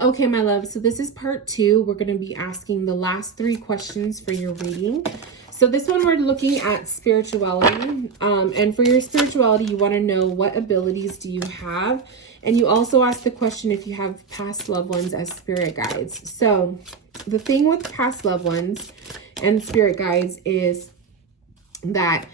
Okay, my love. So this is part 2. We're going to be asking the last 3 questions for your reading. So this one we're looking at spirituality. And for your spirituality, you want to know what abilities do you have? And you also ask the question if you have past loved ones as spirit guides. So the thing with past loved ones and spirit guides is that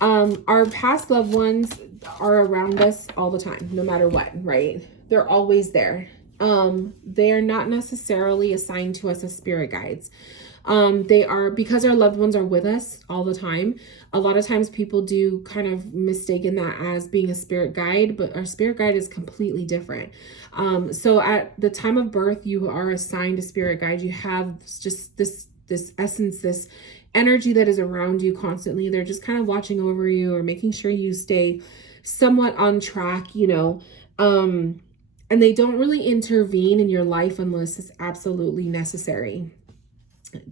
our past loved ones are around us all the time, no matter what, right? They're always there. They are not necessarily assigned to us as spirit guides. They are, because our loved ones are with us all the time. A lot of times people do kind of mistaken that as being a spirit guide, but our spirit guide is completely different. So at the time of birth, you are assigned a spirit guide. You have just this essence, this energy that is around you constantly. They're just kind of watching over you or making sure you stay somewhat on track, you know. And they don't really intervene in your life unless it's absolutely necessary.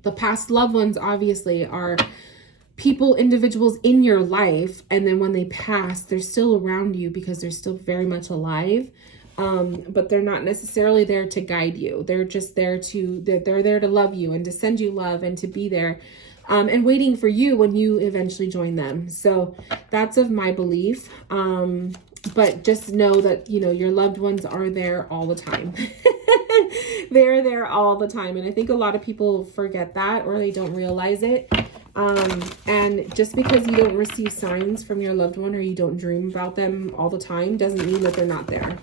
The past loved ones obviously are people, individuals in your life, and then when they pass, they're still around you because they're still very much alive. But they're not necessarily there to guide you. They're just there they're there to love you and to send you love and to be there, and waiting for you when you eventually join them. So that's of my belief. But just know that, you know, your loved ones are there all the time. They're there all the time. And I think a lot of people forget that, or they don't realize it. And just because you don't receive signs from your loved one or you don't dream about them all the time doesn't mean that they're not there.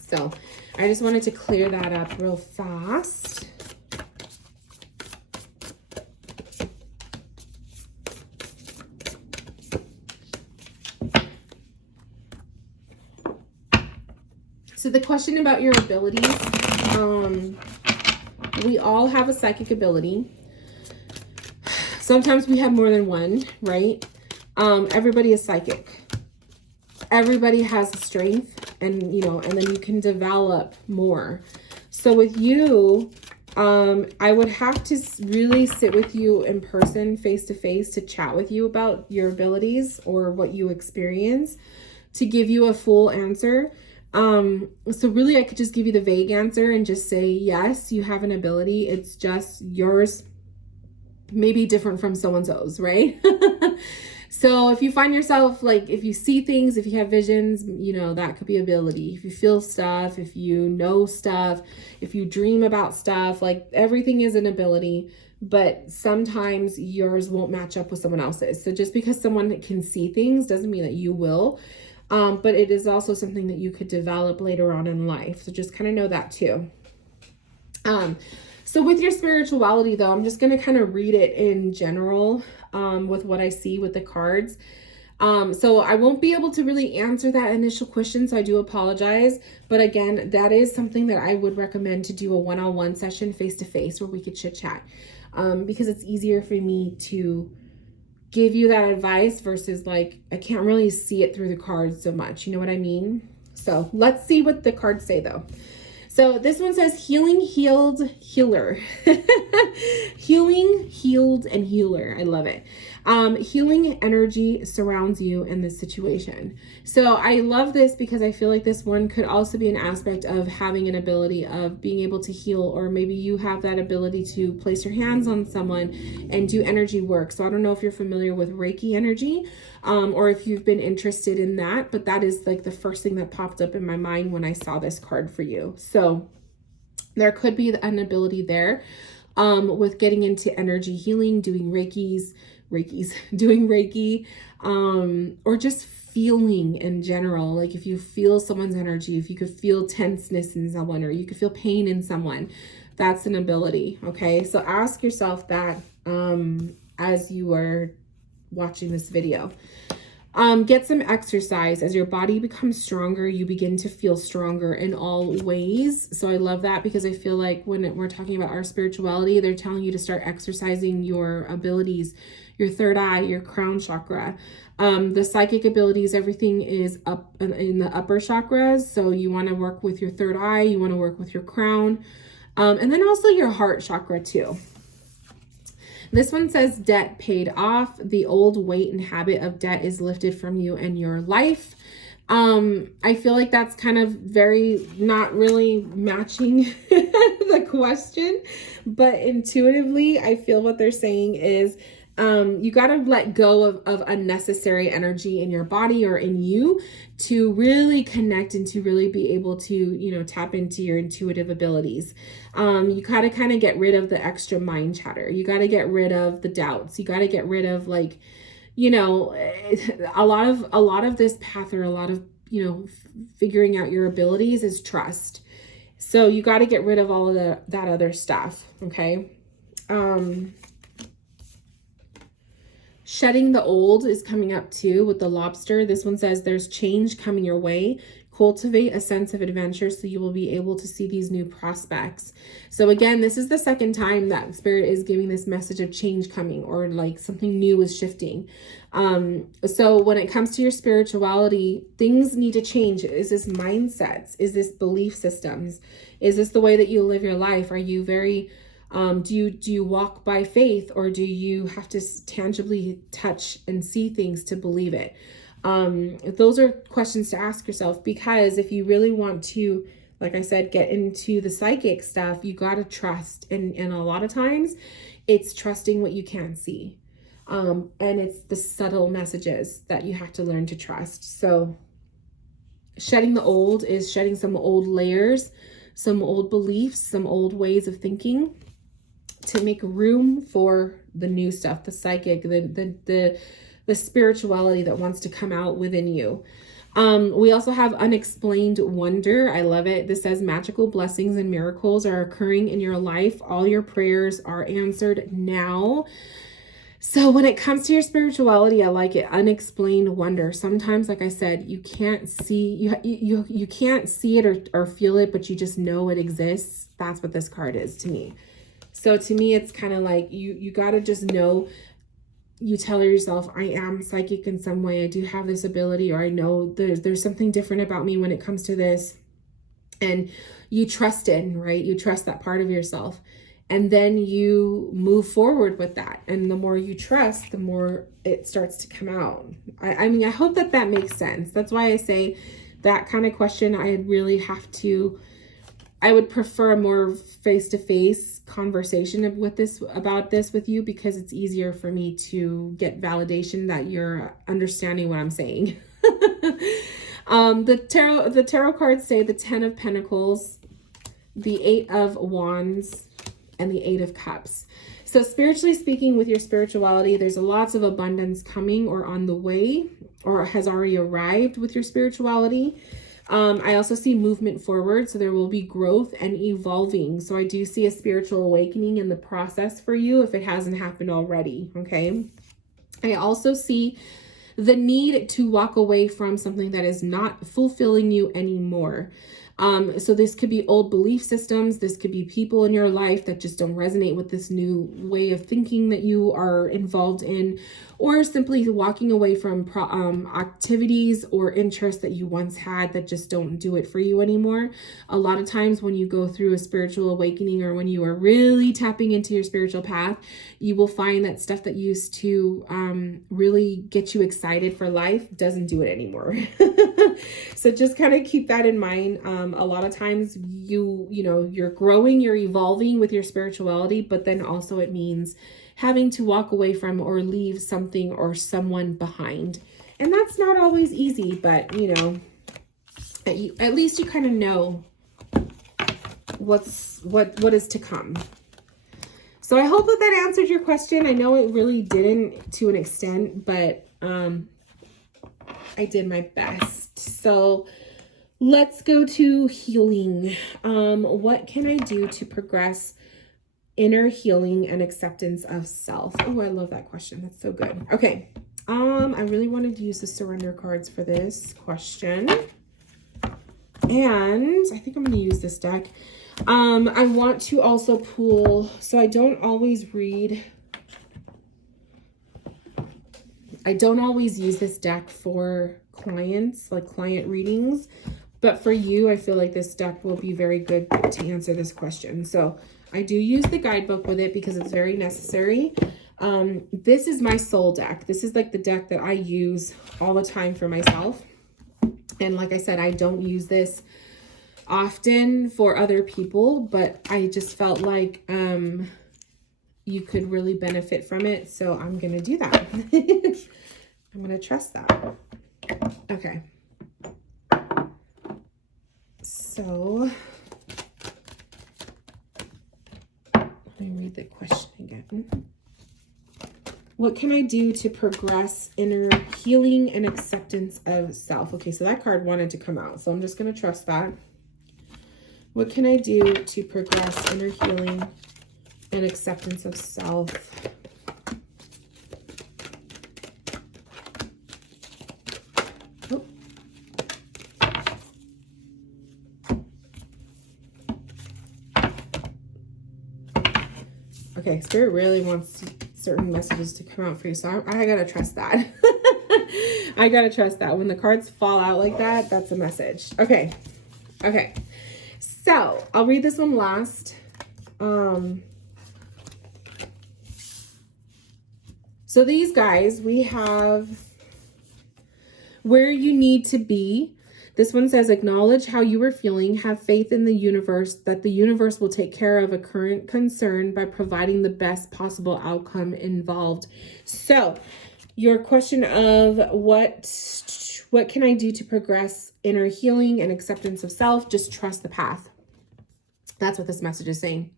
So I just wanted to clear that up real fast. So the question about your abilities, we all have a psychic ability. Sometimes we have more than one, right? Everybody is psychic. Everybody has a strength, and, you know, and then you can develop more. So with you, I would have to really sit with you in person, face to face, to chat with you about your abilities or what you experience to give you a full answer. So really I could just give you the vague answer and just say, yes, you have an ability. It's just yours, maybe different from so-and-so's, right? So if you find yourself, like, if you see things, if you have visions, you know, that could be ability. If you feel stuff, if you know stuff, if you dream about stuff, like, everything is an ability, but sometimes yours won't match up with someone else's. So just because someone can see things doesn't mean that you will. But it is also something that you could develop later on in life. So just kind of know that too. So with your spirituality though, I'm just going to kind of read it in general, with what I see with the cards. So I won't be able to really answer that initial question, so I do apologize. But again, that is something that I would recommend to do a one-on-one session face-to-face where we could chit-chat, because it's easier for me to give you that advice versus, like, I can't really see it through the cards so much. You know what I mean? So let's see what the cards say though. So this one says healing, healed, healer. Healing, healed, and healer. I love it. Healing energy surrounds you in this situation. So I love this because I feel like this one could also be an aspect of having an ability of being able to heal, or maybe you have that ability to place your hands on someone and do energy work. So I don't know if you're familiar with Reiki energy, or if you've been interested in that, but that is like the first thing that popped up in my mind when I saw this card for you. So there could be an ability there, with getting into energy healing, doing doing Reiki, or just feeling in general. Like, if you feel someone's energy, if you could feel tenseness in someone, or you could feel pain in someone, that's an ability. Okay. So ask yourself that, as you are watching this video. Get some exercise. As your body becomes stronger, you begin to feel stronger in all ways. So I love that, because I feel like when we're talking about our spirituality, they're telling you to start exercising your abilities, your third eye, your crown chakra. The psychic abilities, everything is up in the upper chakras. So you want to work with your third eye, you want to work with your crown, and then also your heart chakra too. This one says debt paid off. The old weight and habit of debt is lifted from you and your life. I feel like that's kind of very not really matching the question, but intuitively, I feel what they're saying is you got to let go of unnecessary energy in your body or in you to really connect and to really be able to, you know, tap into your intuitive abilities. You got to kind of get rid of the extra mind chatter. You got to get rid of the doubts. You got to get rid of, like, you know, a lot of this path, or a lot of, you know, figuring out your abilities is trust. So you got to get rid of all of that other stuff. Okay. Shedding the old is coming up too with the lobster. This one says there's change coming your way. Cultivate a sense of adventure so you will be able to see these new prospects. So again, this is the second time that Spirit is giving this message of change coming, or like something new is shifting. So when it comes to your spirituality, things need to change. Is this mindsets? Is this belief systems? Is this the way that you live your life? Are you very do you walk by faith, or do you have to tangibly touch and see things to believe it? Those are questions to ask yourself, because if you really want to, like I said, get into the psychic stuff, you got to trust. And a lot of times it's trusting what you can't see. And it's the subtle messages that you have to learn to trust. So shedding the old is shedding some old layers, some old beliefs, some old ways of thinking, to make room for the new stuff, the psychic, the spirituality that wants to come out within you. We also have unexplained wonder. I love it. This says magical blessings and miracles are occurring in your life. All your prayers are answered now. So when it comes to your spirituality, I like it. Unexplained wonder. Sometimes, like I said, you can't see, you can't see it or feel it, but you just know it exists. That's what this card is to me. So to me, it's kind of like you got to just know, you tell yourself, I am psychic in some way. I do have this ability, or I know there's something different about me when it comes to this. And you trust it, right? You trust that part of yourself. And then you move forward with that. And the more you trust, the more it starts to come out. I mean, I hope that makes sense. That's why I say that kind of question, I would prefer a more face-to-face conversation about this with you, because it's easier for me to get validation that you're understanding what I'm saying. The tarot cards say the 10 of Pentacles, the 8 of Wands, and the 8 of Cups. So spiritually speaking, with your spirituality, there's lots of abundance coming or on the way, or has already arrived with your spirituality. I also see movement forward, so there will be growth and evolving. So I do see a spiritual awakening in the process for you if it hasn't happened already, okay? I also see the need to walk away from something that is not fulfilling you anymore. So this could be old belief systems. This could be people in your life that just don't resonate with this new way of thinking that you are involved in, or simply walking away from activities or interests that you once had that just don't do it for you anymore. A lot of times when you go through a spiritual awakening, or when you are really tapping into your spiritual path, you will find that stuff that used to really get you excited for life doesn't do it anymore. So just kind of keep that in mind. A lot of times you're growing, you're evolving with your spirituality, but then also it means having to walk away from or leave something or someone behind. And that's not always easy, but at least you kind of know what is to come. So I hope that answered your question. I know it really didn't to an extent, but I did my best. So let's go to healing. What can I do to progress inner healing and acceptance of self? Oh, I love that question. That's so good. Okay. I really wanted to use the surrender cards for this question. And I think I'm going to use this deck. I want to also pull, so I don't always use this deck for clients, like client readings, but for you, I feel like this deck will be very good to answer this question. So I do use the guidebook with it because it's very necessary. This is my soul deck. This is like the deck that I use all the time for myself. And like I said, I don't use this often for other people, but I just felt like you could really benefit from it. So I'm going to do that. I'm going to trust that. Okay. So let me read the question again. What can I do to progress inner healing and acceptance of self? Okay, so that card wanted to come out, so I'm just going to trust that. What can I do to progress inner healing and acceptance of self? Oh. Okay, Spirit really wants certain messages to come out for you, so I gotta trust that. I gotta trust that. When the cards fall out like that, that's a message. Okay. Okay. So I'll read this one last. So these guys, we have where you need to be. This one says, acknowledge how you are feeling, have faith in the universe, that the universe will take care of a current concern by providing the best possible outcome involved. So your question of what can I do to progress inner healing and acceptance of self? Just trust the path. That's what this message is saying.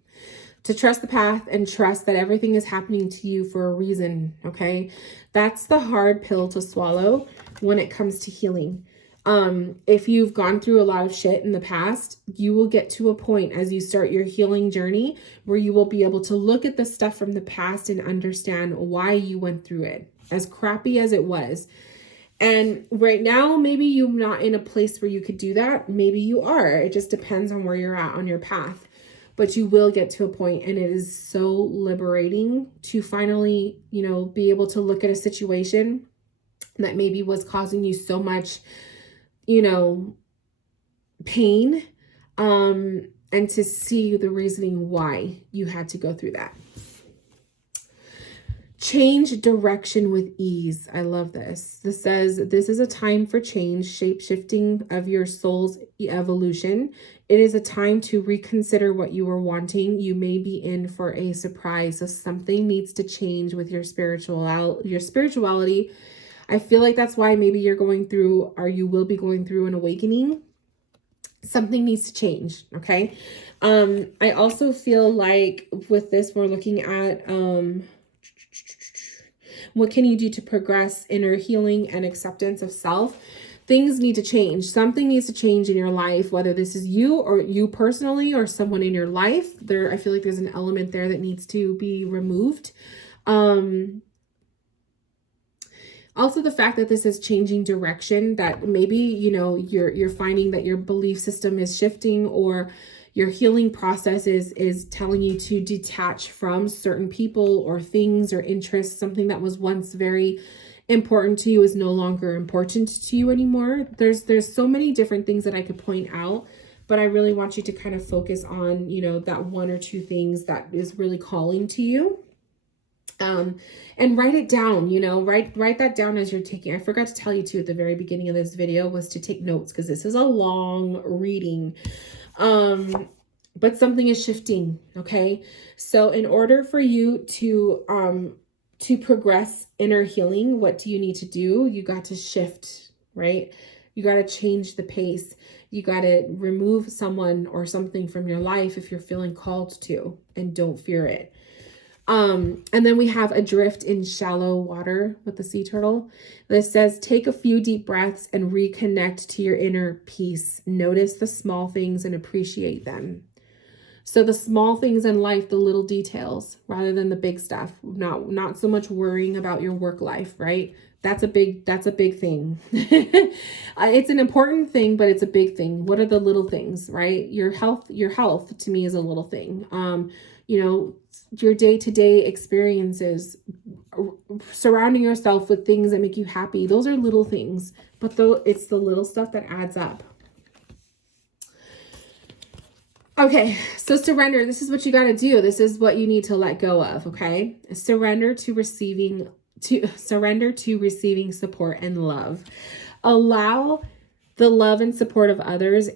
To trust the path and trust that everything is happening to you for a reason, okay? That's the hard pill to swallow when it comes to healing. If you've gone through a lot of shit in the past, you will get to a point as you start your healing journey where you will be able to look at the stuff from the past and understand why you went through it, as crappy as it was. And right now, maybe you're not in a place where you could do that. Maybe you are. It just depends on where you're at on your path. But you will get to a point, and it is so liberating to finally, be able to look at a situation that maybe was causing you so much pain, and to see the reasoning why you had to go through that. Change direction with ease. I love this. This says, this is a time for change, shape-shifting of your soul's evolution. It is a time to reconsider what you were wanting. You may be in for a surprise. So something needs to change with your spirituality. I feel like that's why maybe you're going through, or you will be going through, an awakening. Something needs to change, okay? I also feel like with this, we're looking at what can you do to progress inner healing and acceptance of self? Things need to change. Something needs to change in your life, whether this is you or you personally or someone in your life. I feel like there's an element there that needs to be removed. Also, the fact that this is changing direction, that maybe, you're finding that your belief system is shifting, or your healing process is telling you to detach from certain people or things or interests. Something that was once very important to you is no longer important to you anymore. There's so many different things that I could point out, but I really want you to kind of focus on, that one or two things that is really calling to you. And write it down, write that down as you're taking. I forgot to tell you too at the very beginning of this video was to take notes, because this is a long reading. But something is shifting. Okay. So in order for you to progress inner healing, what do you need to do? You got to shift, right? You got to change the pace. You got to remove someone or something from your life if you're feeling called to, and don't fear it. And then we have adrift in shallow water with the sea turtle. This says, take a few deep breaths and reconnect to your inner peace. Notice the small things and appreciate them. So the small things in life, the little details, rather than the big stuff. Not so much worrying about your work life, right? That's a big thing. It's an important thing, but it's a big thing. What are the little things, right? Your health to me is a little thing. Your day-to-day experiences, surrounding yourself with things that make you happy. Those are little things, but it's the little stuff that adds up. Okay, so surrender. This is what you got to do. This is what you need to let go of, okay? Surrender to receiving support and love. Allow the love and support of others.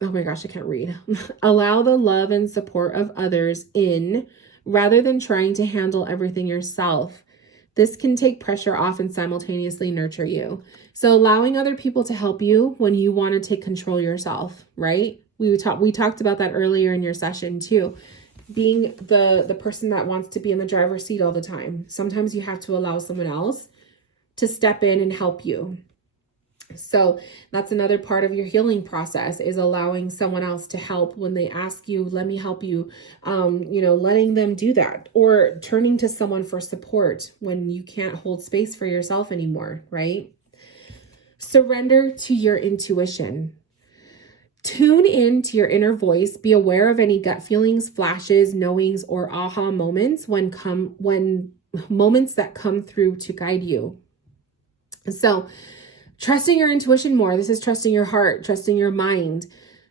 Oh my gosh, I can't read. Allow the love and support of others in rather than trying to handle everything yourself. This can take pressure off and simultaneously nurture you. So allowing other people to help you when you want to take control yourself, right? We talked about that earlier in your session too. Being the person that wants to be in the driver's seat all the time. Sometimes you have to allow someone else to step in and help you. So that's another part of your healing process, is allowing someone else to help when they ask you, let me help you, letting them do that, or turning to someone for support when you can't hold space for yourself anymore, right? Surrender to your intuition. Tune in to your inner voice. Be aware of any gut feelings, flashes, knowings, or aha moments when moments that come through to guide you. So trusting your intuition more. This is trusting your heart, trusting your mind.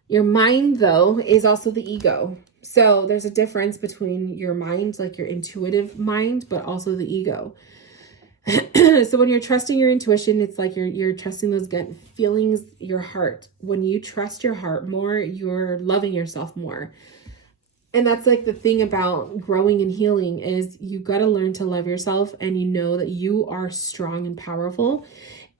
Your mind, though, is also the ego. So there's a difference between your mind, like your intuitive mind, but also the ego. So when you're trusting your intuition, it's like you're trusting those gut feelings, your heart. When you trust your heart more, you're loving yourself more. And that's like the thing about growing and healing, is you got to learn to love yourself, and you know that you are strong and powerful.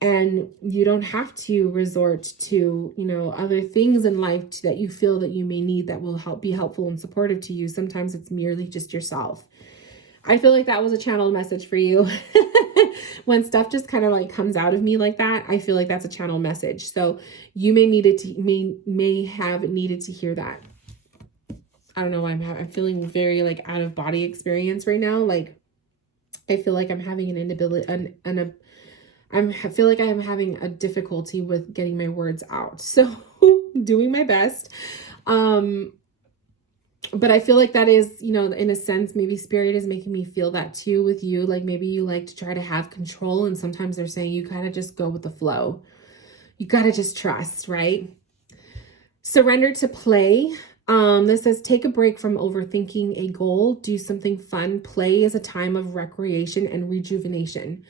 And you don't have to resort to, other things in life that you feel that you may need that will be helpful and supportive to you. Sometimes it's merely just yourself. I feel like that was a channeled message for you. When stuff just kind of like comes out of me like that, I feel like that's a channel message. So you may have needed to hear that. I don't know why I'm feeling very like out of body experience right now. Like I feel like I'm having an inability, I feel like I am having a difficulty with getting my words out. So doing my best. But I feel like that is, in a sense, maybe spirit is making me feel that too with you. Like maybe you like to try to have control, and sometimes they're saying you gotta just go with the flow. You gotta just trust, right? Surrender to play. This says take a break from overthinking a goal. Do something fun. Play is a time of recreation and rejuvenation.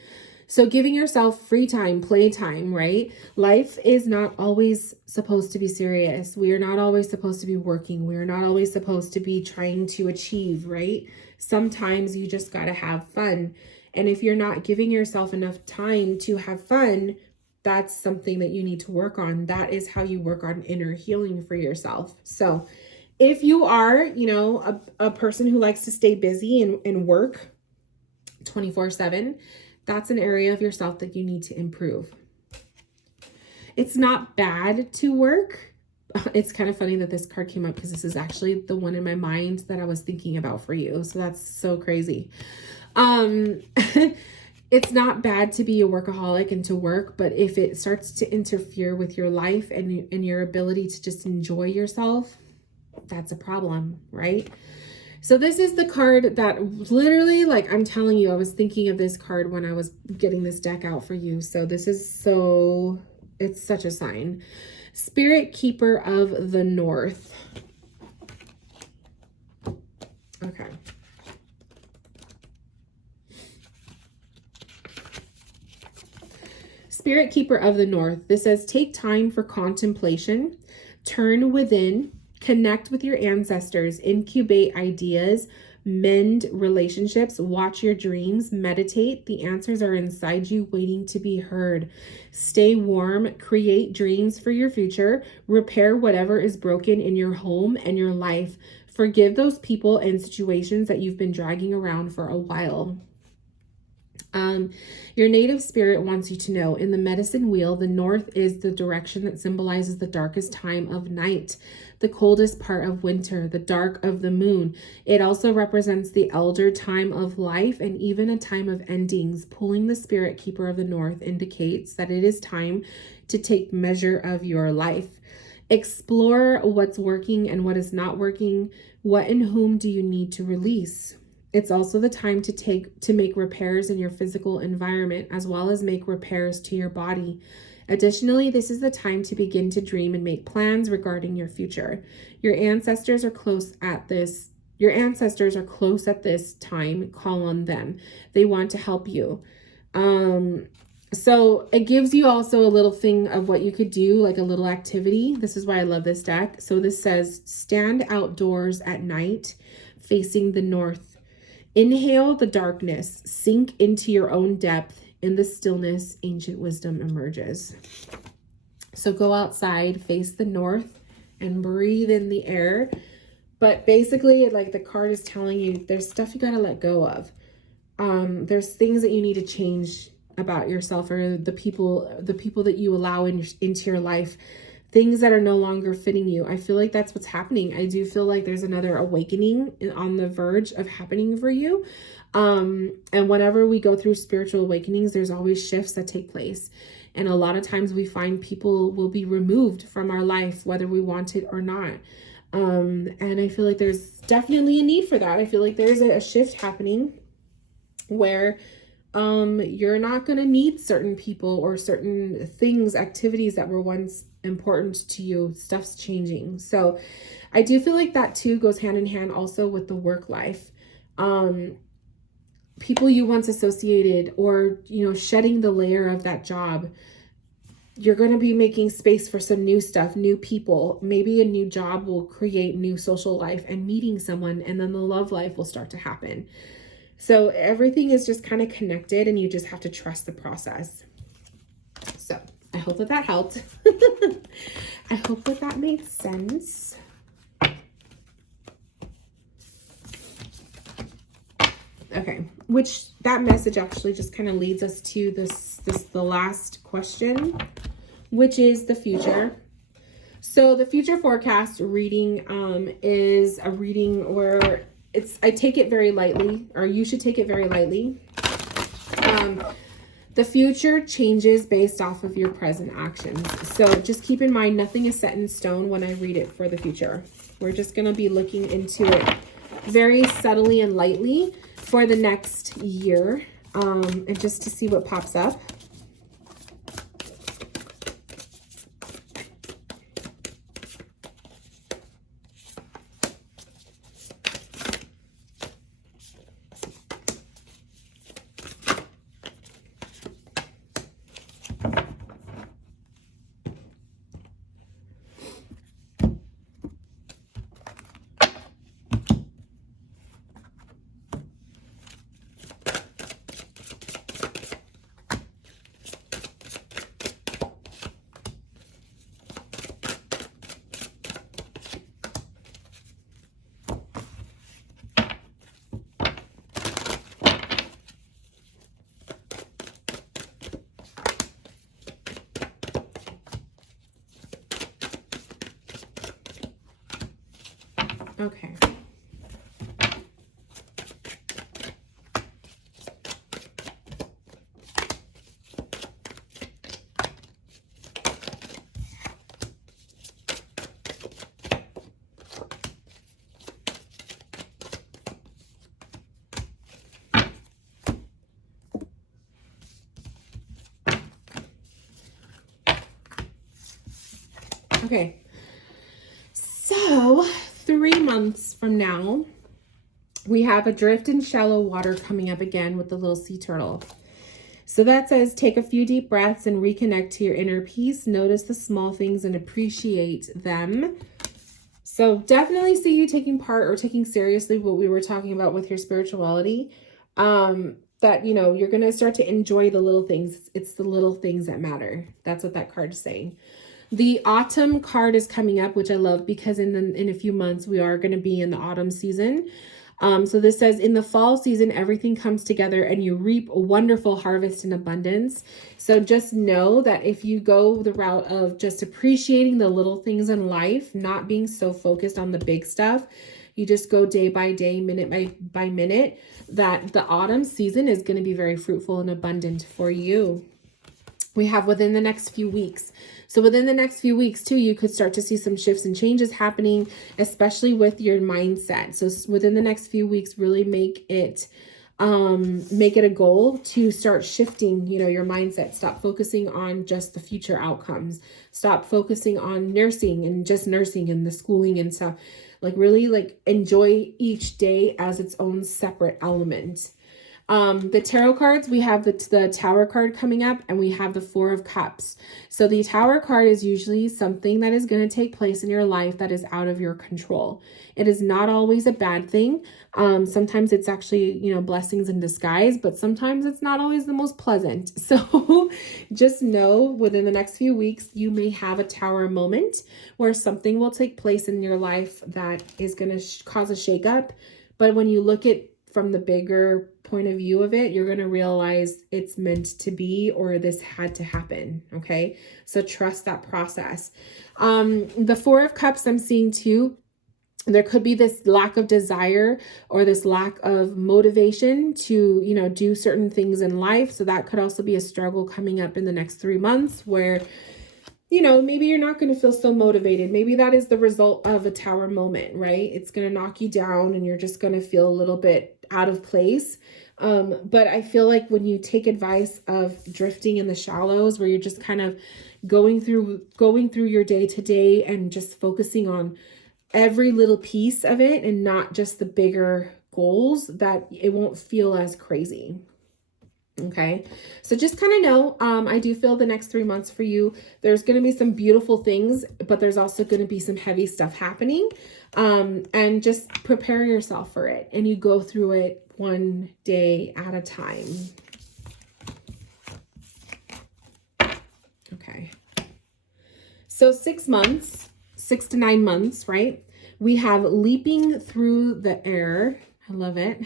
So giving yourself free time, playtime, right? Life is not always supposed to be serious. We are not always supposed to be working. We are not always supposed to be trying to achieve, right? Sometimes you just got to have fun. And if you're not giving yourself enough time to have fun, that's something that you need to work on. That is how you work on inner healing for yourself. So if you are, a person who likes to stay busy and work 24/7, that's an area of yourself that you need to improve. It's not bad to work. It's kind of funny that this card came up because this is actually the one in my mind that I was thinking about for you. So that's so crazy. It's not bad to be a workaholic and to work, but if it starts to interfere with your life and your ability to just enjoy yourself, that's a problem, right? So this is the card that literally, like I'm telling you, I was thinking of this card when I was getting this deck out for you. So this is it's such a sign. Spirit Keeper of the North. Okay. Spirit Keeper of the North. This says take time for contemplation, turn within, connect with your ancestors, incubate ideas, mend relationships, watch your dreams, meditate. The answers are inside you waiting to be heard. Stay warm, create dreams for your future, repair whatever is broken in your home and your life. Forgive those people and situations that you've been dragging around for a while. Your native spirit wants you to know in the medicine wheel, the north is the direction that symbolizes the darkest time of night, the coldest part of winter, the dark of the moon. It also represents the elder time of life and even a time of endings. Pulling the Spirit Keeper of the North indicates that it is time to take measure of your life. Explore what's working and what is not working. What and whom do you need to release? It's also the time to make repairs in your physical environment, as well as make repairs to your body. Additionally, this is the time to begin to dream and make plans regarding your future. Your ancestors are close at this time. Call on them. They want to help you. So it gives you also a little thing of what you could do, like a little activity. This is why I love this deck. So this says, stand outdoors at night facing the north. Inhale the darkness, sink into your own depth. In the stillness, ancient wisdom emerges. So go outside, face the north, and breathe in the air. But basically, like the card is telling you, there's stuff you got to let go of. There's things that you need to change about yourself, or the people that you allow into your life, things that are no longer fitting you. I feel like that's what's happening. I do feel like there's another awakening on the verge of happening for you. And whenever we go through spiritual awakenings, there's always shifts that take place. And a lot of times we find people will be removed from our life, whether we want it or not. And I feel like there's definitely a need for that. I feel like there's a shift happening where you're not going to need certain people or certain things, activities that were once important to you. Stuff's changing. So I do feel like that too goes hand in hand also with the work life. People you once associated, or, you know, shedding the layer of that job. You're going to be making space for some new stuff, new people. Maybe a new job will create new social life and meeting someone, and then the love life will start to happen. So everything is just kind of connected, and you just have to trust the process. So I hope that that helped. I hope that that made sense. Okay, which that message actually just kind of leads us to the last question, which is the future. So the future forecast reading is a reading where I take it very lightly, or you should take it very lightly. The future changes based off of your present actions. So just keep in mind, nothing is set in stone when I read it for the future. We're just going to be looking into it very subtly and lightly for the next year, and just to see what pops up. Okay. Okay. So 3 months from now, we have Adrift in Shallow Water coming up again with the little sea turtle. So that says, take a few deep breaths and reconnect to your inner peace. Notice the small things and appreciate them. So definitely see you taking part or taking seriously what we were talking about with your spirituality. That, you know, you're going to start to enjoy the little things. It's the little things that matter. That's what that card is saying. The autumn card is coming up, which I love because in a few months we are going to be in the autumn season. So this says, in the fall season, everything comes together and you reap a wonderful harvest in abundance. So just know that if you go the route of just appreciating the little things in life, not being so focused on the big stuff, you just go day by day, minute by minute, that the autumn season is going to be very fruitful and abundant for you. We have within the next few weeks. So within the next few weeks too, you could start to see some shifts and changes happening, especially with your mindset. So within the next few weeks, really make it a goal to start shifting, you know, your mindset. Stop focusing on just the future outcomes. Stop focusing on nursing and just nursing and the schooling and stuff. Like really like enjoy each day as its own separate element. The tarot cards, we have the Tower card coming up, and we have the Four of Cups. So the Tower card is usually something that is going to take place in your life that is out of your control. It is not always a bad thing. Sometimes it's actually, you know, blessings in disguise, but sometimes it's not always the most pleasant. So just know within the next few weeks, you may have a Tower moment where something will take place in your life that is going to cause a shakeup. But when you look at from the bigger point of view of it, you're going to realize it's meant to be, or this had to happen. Okay. So trust that process. The Four of Cups I'm seeing too. There could be this lack of desire or this lack of motivation to, you know, do certain things in life. So that could also be a struggle coming up in the next 3 months where, you know, maybe you're not going to feel so motivated. Maybe that is the result of a Tower moment, right? It's going to knock you down and you're just going to feel a little bit out of place. But I feel like when you take advice of drifting in the shallows, where you're just kind of going through your day to day and just focusing on every little piece of it and not just the bigger goals, that it won't feel as crazy. Okay, so just kind of know, I do feel the next 3 months for you, there's going to be some beautiful things, but there's also going to be some heavy stuff happening. And just prepare yourself for it, and you go through it one day at a time. Okay, so 6 months, 6 to 9 months, right? We have leaping through the air. I love it.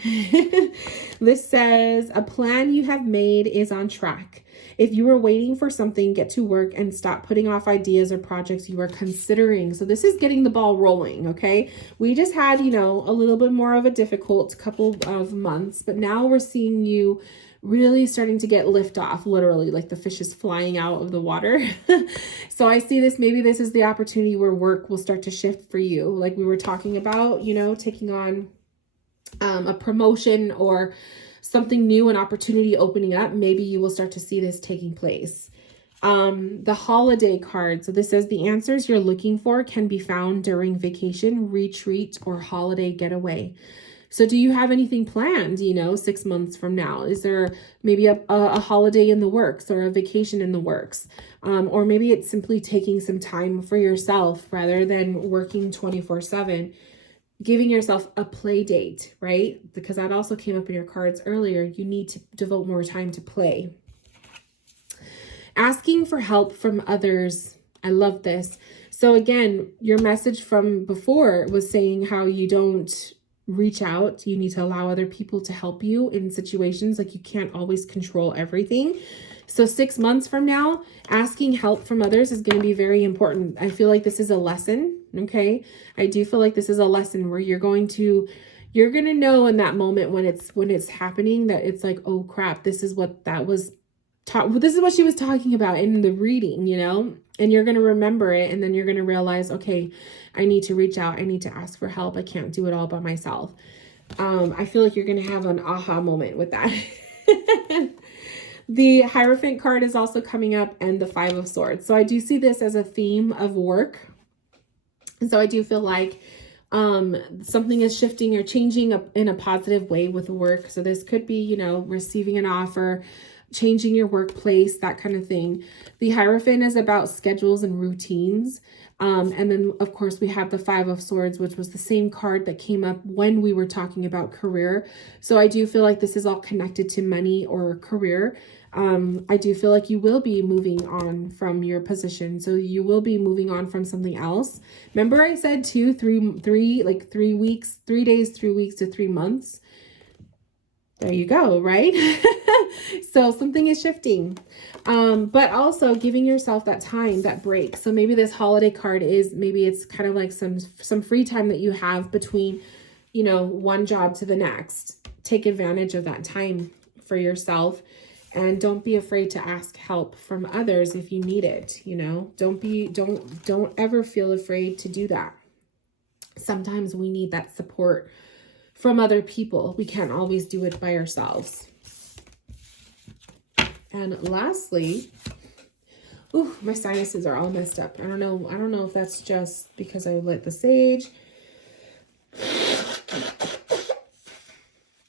This says, a plan you have made is on track. If you were waiting for something, get to work and stop putting off ideas or projects you are considering. So this is getting the ball rolling, okay? We just had, you know, a little bit more of a difficult couple of months, but now we're seeing you really starting to get lift off, literally, like the fish is flying out of the water. So I see this, maybe this is the opportunity where work will start to shift for you. Like we were talking about, you know, taking on a promotion or something new, an opportunity opening up. Maybe you will start to see this taking place. The holiday card. So this says the answers you're looking for can be found during vacation, retreat, or holiday getaway. So do you have anything planned, you know, 6 months from now? Is there maybe a holiday in the works or a vacation in the works? Or maybe it's simply taking some time for yourself rather than working 24/7. Giving yourself a play date, right? Because that also came up in your cards earlier. You need to devote more time to play. Asking for help from others. I love this. So again, your message from before was saying how you don't reach out. You need to allow other people to help you in situations, like you can't always control everything. So 6 months from now, asking help from others is going to be very important. I feel like this is a lesson, okay? I do feel like this is a lesson where you're going to know in that moment when it's happening that it's like, oh crap, this is what that was taught. This is what she was talking about in the reading, you know? And you're going to remember it, and then you're going to realize, okay, I need to reach out. I need to ask for help. I can't do it all by myself. I feel like you're going to have an aha moment with that. The Hierophant card is also coming up, and the Five of Swords. So I do see this as a theme of work. And so I do feel like something is shifting or changing in a positive way with work. So this could be, you know, receiving an offer, changing your workplace, that kind of thing. The Hierophant is about schedules and routines. And then, of course, we have the Five of Swords, which was the same card that came up when we were talking about career. So I do feel like this is all connected to money or career. I do feel like you will be moving on from your position. So you will be moving on from something else. Remember I said 3 weeks, 3 days, 3 weeks to 3 months. There you go, right? So something is shifting, but also giving yourself that time, that break. So maybe this holiday card is, maybe it's kind of like some free time that you have between, you know, one job to the next. Take advantage of that time for yourself, and don't be afraid to ask help from others if you need it. You know, don't ever feel afraid to do that. Sometimes we need that support from other people. We can't always do it by ourselves. And lastly, ooh, my sinuses are all messed up. I don't know if that's just because I lit the sage.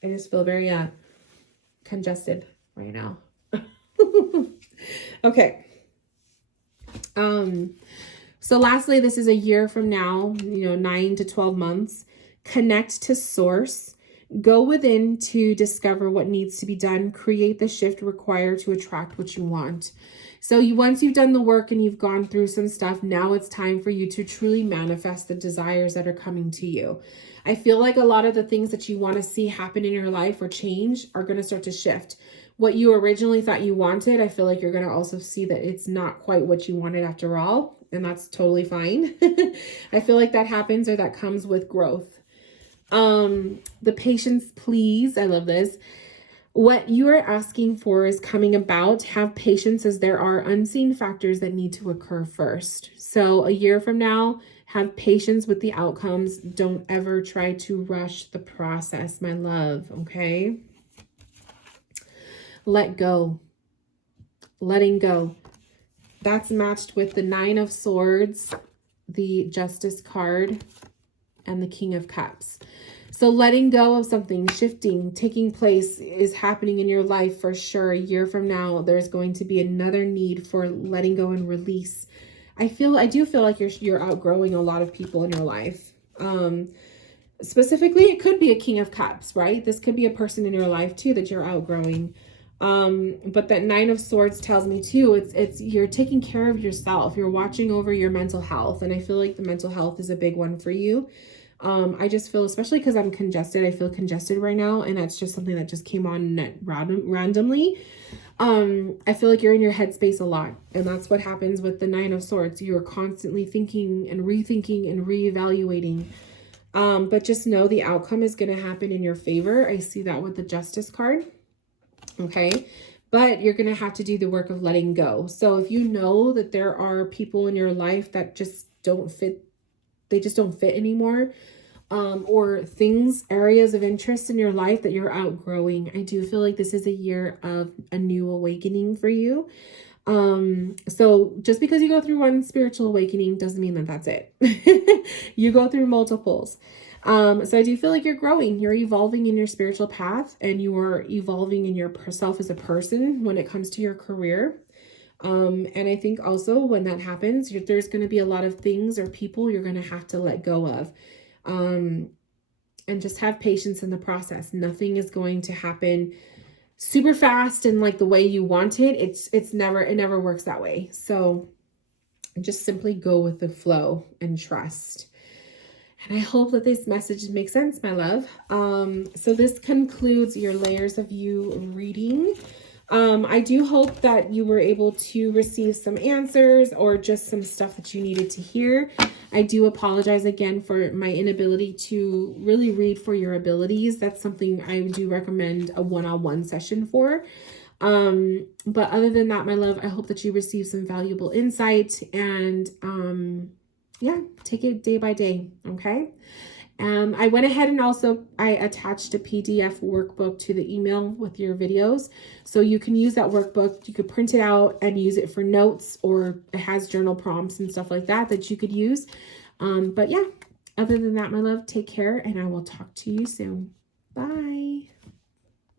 I just feel very congested right now. Okay. So lastly, this is a year from now, 9 to 12 months. Connect to source. Go within to discover what needs to be done. Create the shift required to attract what you want. So once you've done the work and you've gone through some stuff, now it's time for you to truly manifest the desires that are coming to you. I feel like a lot of the things that you want to see happen in your life or change are going to start to shift. What you originally thought you wanted, I feel like you're going to also see that it's not quite what you wanted after all, and that's totally fine. I feel like that happens, or that comes with growth. The patience, please. I love this. What you are asking for is coming about. Have patience, as there are unseen factors that need to occur first. So a year from now, have patience with the outcomes. Don't ever try to rush the process, my love, okay? Let go. Letting go. That's matched with the 9 of Swords, the Justice card, and the King of Cups. So letting go of something, shifting, taking place is happening in your life for sure. A year from now, there's going to be another need for letting go and release. I do feel like you're outgrowing a lot of people in your life. Specifically, it could be a King of Cups, right? This could be a person in your life too that you're outgrowing. But that 9 of Swords tells me too, it's you're taking care of yourself. You're watching over your mental health. And I feel like the mental health is a big one for you. I just feel, especially because I'm congested, I feel congested right now, and that's just something that just came on randomly. I feel like you're in your headspace a lot, and that's what happens with the 9 of Swords. You're constantly thinking and rethinking and reevaluating. But just know the outcome is going to happen in your favor. I see that with the Justice card. Okay. But you're going to have to do the work of letting go. So if you know that there are people in your life that just don't fit, they just don't fit anymore, or things, areas of interest in your life that you're outgrowing, I do feel like this is a year of a new awakening for you. So just because you go through one spiritual awakening doesn't mean that that's it. You go through multiples. So I do feel like you're growing, you're evolving in your spiritual path, and you are evolving in yourself as a person when it comes to your career. And I think also when that happens, there's going to be a lot of things or people you're going to have to let go of. And just have patience in the process. Nothing is going to happen super fast and like the way you want it. It never works that way. So just simply go with the flow and trust. And I hope that this message makes sense, my love. So this concludes your Layers of You reading. I do hope that you were able to receive some answers or just some stuff that you needed to hear. I do apologize again for my inability to really read for your abilities. That's something I do recommend a one-on-one session for. But other than that, my love, I hope that you receive some valuable insight, and yeah, take it day by day. Okay. I went ahead and also I attached a PDF workbook to the email with your videos. So you can use that workbook. You could print it out and use it for notes, or it has journal prompts and stuff like that you could use. But yeah, other than that, my love, take care, and I will talk to you soon. Bye.